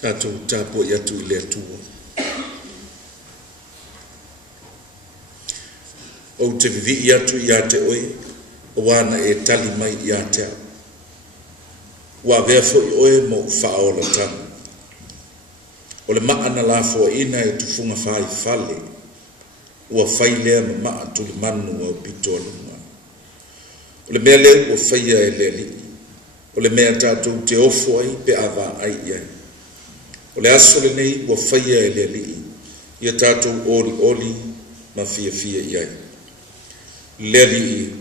Tatou tapo i atu i le atua. O te vivi i atu i a te oe, o wana e tali mai i a te au. Wa vea fo i oe mo whaola tana. O le maana la fo ina e tufunga whai fale, ua whailea ma maa tuli manu au pito lunga. O le mea leo ua whaia e le li. O le mea tātou te ofo ai pe awa ai iai. O le aso le nei ua whaia e le li. Ia tātou oli oli ma fia fia iai. Le li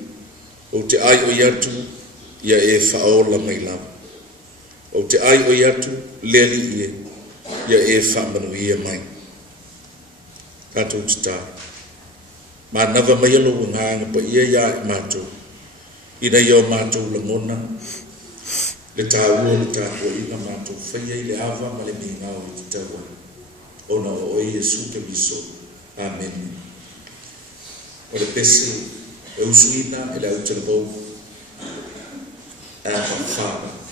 o te ai o iatu ia e whaola mai lau. O te ai o iatu le li ia e whamanu ia mai. Tātou te tā. Ma nawa mai alo wa ngānga pa ia ia e mātou. Ina ia o mātou la ngona. Le tāua le tāua ina mātou. Whaia i le awa ma le mi ngāo i te taua. Ona o Iesu te miso. Amen. O le pese e usuina e le au te rabou. Abba Father.